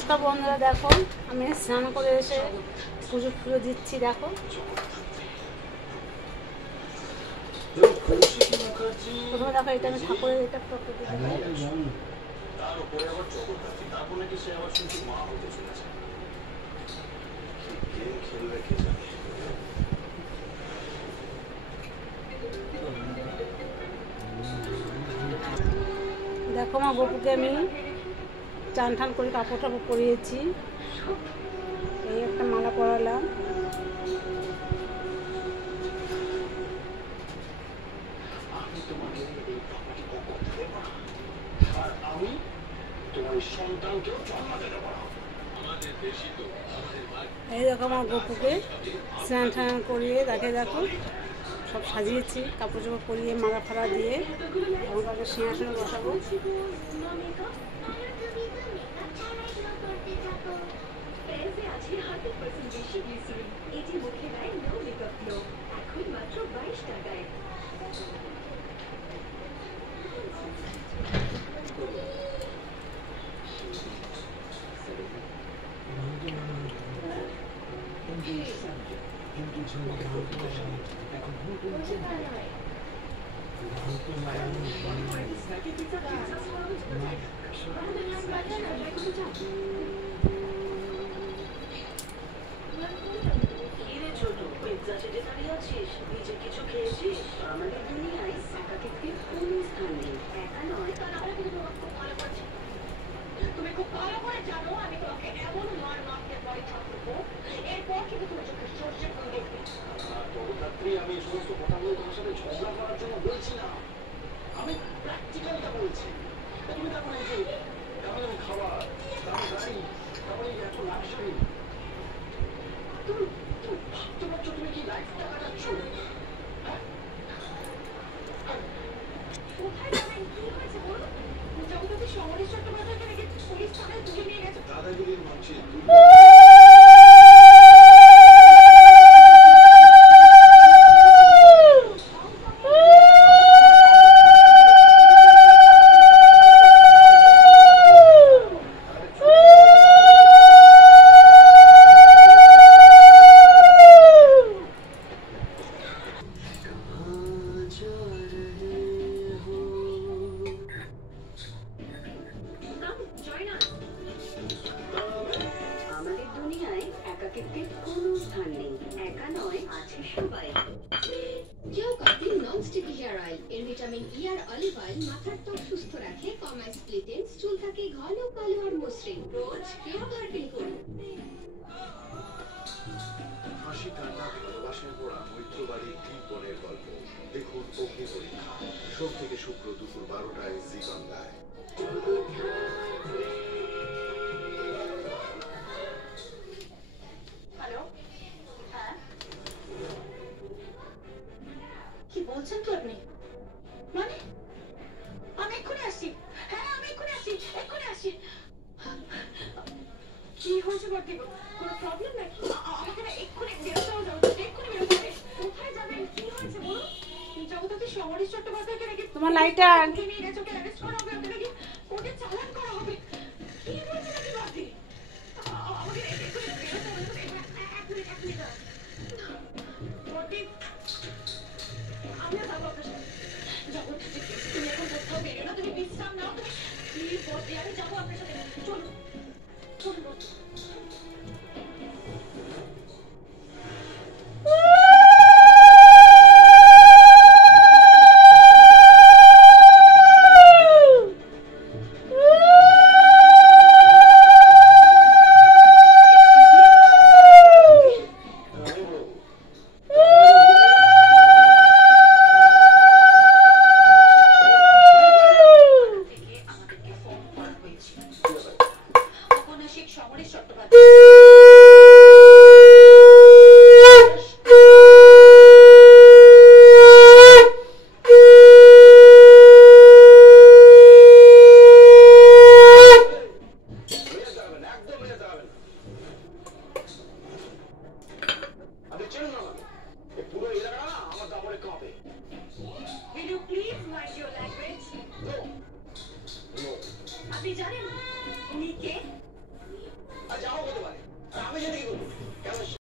নমস্কার বন্ধুরা, দেখো আমি স্নান করে এসে পুজো পুজো দিচ্ছি। দেখো প্রথমে দেখো এটা আমি ঠাকুরের এটা প্রকৃতি দেখো আমার গপুকে আমি চান ঠান করে কাপড় টাপড় পরিয়েছি। এই একটা মালা পরালাম। এই দেখো আমার গপুকে স্নান টান করিয়ে দেখো সব সাজিয়েছি, কাপড় চোপড় পরিয়ে মালা ফাড়া দিয়ে এবং তাকে সিংহাসনে বসাবো। আমি সমস্ত কথাগুলো তোমার সাথে ঝগড়া করার জন্য বলছি না, আমি প্র্যাকটিক্যালিটা বলছি। তুমি তারপরে এই যে দামি দামি খাবার, দামি গাড়ি, তারপরে এত লাক্সারি, তুমি ভাবতে পারছো তুমি কি লাইফটা কাটাচ্ছ? কোথায় যাবেন, কি হয়েছে বলুন? জগদ্ধাত্রী শহরের চট্টোপাধ্যায়কে রেখে পুলিশ থানায় তুলে নিয়ে গেছে। দাদাগিরির মানছি ভিটামিন ই আর অলিভ অয়েল মাথার ত্বক সুস্থ রাখে, কমায় স্প্লিট এন্ডস, চুল থাকে ঘন কালো আর মসৃণ। রোজ কেয়ার ফিল করুন। হাসি কান্না ভালোবাসার পড়া মৈত্রবাড়ির তিন বোনের গল্প দেখুন অগ্নি পরীক্ষা, সোম থেকে শুক্র দুপুর 12টায় জি বাংলায়। হ্যালো, হ্যাঁ কি বলছেন তো আপনি? মানে আমি এক্ষুনি আসছি। হ্যাঁ আমি এক্ষুনি আসছি, এক্ষুনি আসছি। কি হয়েছে বর্তি? কোনো প্রবলেম নাকি? আমাকে না এক্ষুনি বেরোতে হবে, এক্ষুনি বেরোতে হবে। কোথায় যাবেন, কি হয়েছে বলুন? জগদ্ধাত্রী শহরের চট্টোপাধ্যায়কে রেখে তোমার লাইটার নিয়ে গেছে, ওকে অ্যারেস্ট করা হবে, ওকে নাকি কোর্টে চালান করা হবে। কি হয়েছে নাকি বর্তি? আমাকে এক্ষুনি বেরোতে হবে, এক মিনিট বর্তি, আমিও যাবো আপনার সাথে। তুমি এখন কোথাও বেরো না, তুমি বিশ্রাম নাও। তুমি প্লিজ বর্তি, আমি যাবো আপনার সাথে। চলুন চলুন। শহরের চট্টোপাধ্যায়